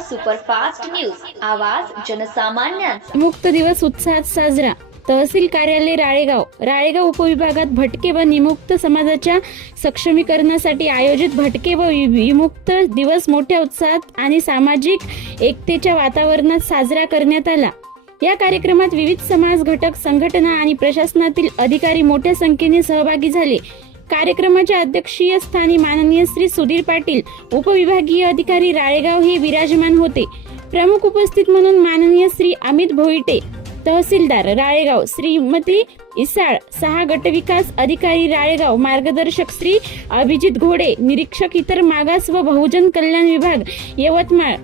Superfast news. आवाज जनसामान्यांचा मुक्त दिवस उत्साहात साजरा. तहसील कार्यालय राळेगाव. राळेगाव उपविभागात भटके व निमुक्त समाजाच्या सक्षमीकरणासाठी आयोजित भटके व वि- विमुक्त दिवस मोठ्या उत्साहात आणि सामाजिक एकतेच्या वातावरणात साजरा करण्यात आला. या कार्यक्रमात विविध समाज घटक संघटना आणि प्रशासनातील अधिकारी मोठ्या संख्येने सहभागी झाले. कार्यक्रमाच्या अध्यक्षीय स्थानी माननीय श्री सुधीर पाटील उपविभागीय अधिकारी राळेगाव हे विराजमान होते. प्रमुख उपस्थित म्हणून माननीय श्री अमित भोईटे तहसीलदार राळेगाव श्रीमती इसाळ सहा गटविकास अधिकारी राळेगाव मार्गदर्शक श्री अभिजित घोडे निरीक्षक इतर मागास व बहुजन कल्याण विभाग यवतमाळ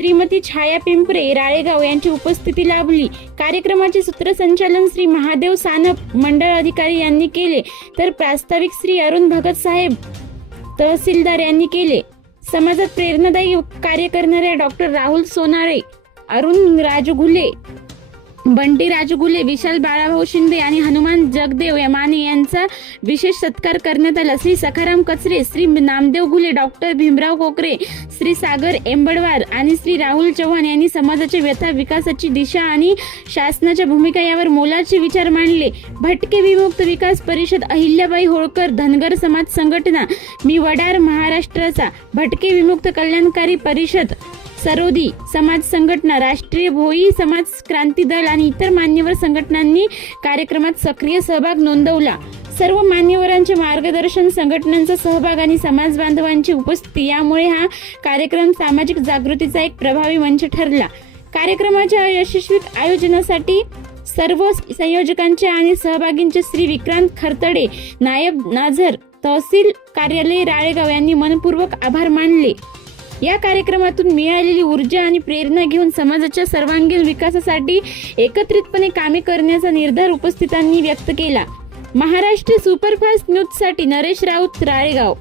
श्रीमती छाया पिंपरे राळेगाव यांची उपस्थिती लाभली. कार्यक्रमाचे सूत्रसंचालन श्री महादेव सानप मंडळ अधिकारी यांनी केले. तर प्रास्ताविक श्री अरुण भगत साहेब तहसीलदार यांनी केले. समाजात प्रेरणादायी कार्य करणाऱ्या डॉक्टर राहुल सोनाळे अरुण राजगुले बंटी राजगुले विशाल बाळाभाऊ शिंदे आणि हनुमान जगदेव यमाने माने यांचा विशेष सत्कार करण्यात आला. श्री सखाराम कचरे श्री नामदेव गुले डॉक्टर भीमराव कोकरे श्री सागर एंबडवार आणि श्री राहुल चव्हाण यांनी समाजाच्या व्यथा विकासाची दिशा आणि शासनाच्या भूमिका यावर मोलाचे विचार मांडले. भटके विमुक्त विकास परिषद अहिल्याबाई होळकर धनगर समाज संघटना मी वडार महाराष्ट्राचा भटके विमुक्त कल्याणकारी परिषद सरोदी समाज संघटना राष्ट्रीय भोई समाज क्रांती दल आणि इतर मान्यवर संघटनांनी कार्यक्रमात सक्रिय सहभाग नोंदवला. सर्व मान्यवरांचे मार्गदर्शन संघटनांचा सहभाग आणि समाज बांधवांची उपस्थिती यामुळे हा कार्यक्रम सामाजिक जागृतीचा एक प्रभावी मंच ठरला. कार्यक्रमाच्या यशस्वी आयोजनासाठी सर्व संयोजकांचे आणि सहभागींचे श्री विक्रांत खरतडे नायब नाझर तहसील कार्यालय राळेगाव यांनी मनपूर्वक आभार मानले. या कार्यक्रमातून मिळालेली ऊर्जा आणि प्रेरणा घेऊन समाजाच्या सर्वांगीण विकासासाठी एकत्रितपणे कामे करण्याचा निर्धार उपस्थितांनी व्यक्त केला. महाराष्ट्र सुपरफास्ट न्यूजसाठी नरेश राऊत राळेगाव.